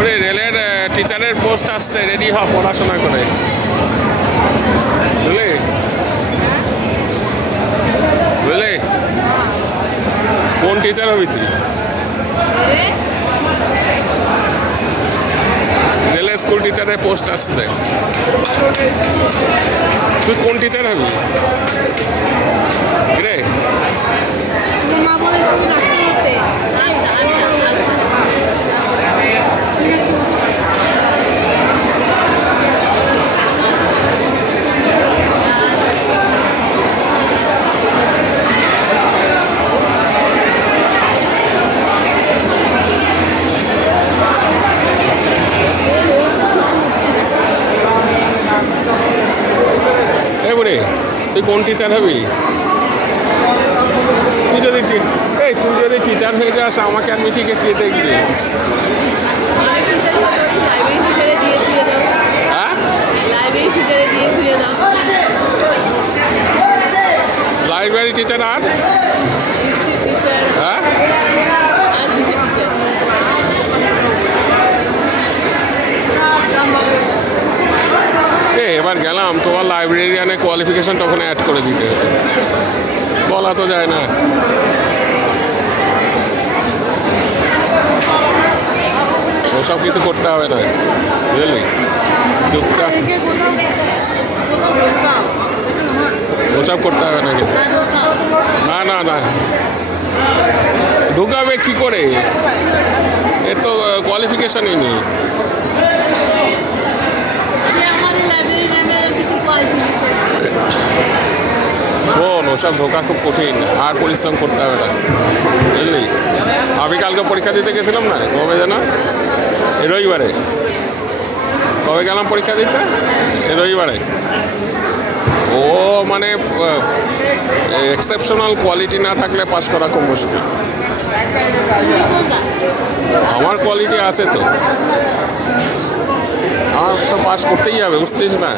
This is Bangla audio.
ওরে রেলের টিচারের পোস্ট আসছে, রেডি হ পড়াশোনা করে, বুঝলি বুঝলি? কোন টিচার হবি তুই? রেলের স্কুল টিচারের পোস্ট আসছে, তুই কোন টিচার হবি রে? এবারে তুই কোন টিচার হবি? তুই যদি টিচার হয়ে যাস আমাকে আর মিঠিকে কে দেখবি? হ্যাঁ, লাইব্রেরি টিচার আর হ্যাঁ এবার গেলাম তোমার লাইব্রেরিয়ানে কোয়ালিফিকেশন তখন অ্যাড করে দিতে হতো, বলা তো যায় না। ওসব কিছু করতে হবে না, বুঝলি? চুপচাপ ওসব করতে হবে না কিছু। না না না, ঢুকাবে কি করে? এর তো কোয়ালিফিকেশনই নেই। শোন, ওসব ঢোকা খুব কঠিন, আর পরিশ্রম করতে হবে না, বুঝলি? আমি কালকে পরীক্ষা দিতে গেছিলাম না, কবে যেন রবিবারে, কবে গেলাম পরীক্ষা দিতে? রবিবারে। ও মানে এক্সেপশনাল কোয়ালিটি না থাকলে পাস করা খুব মুশকিল। আমার কোয়ালিটি আছে তো, আমার তো পাস করতেই হবে, বুঝতিস না?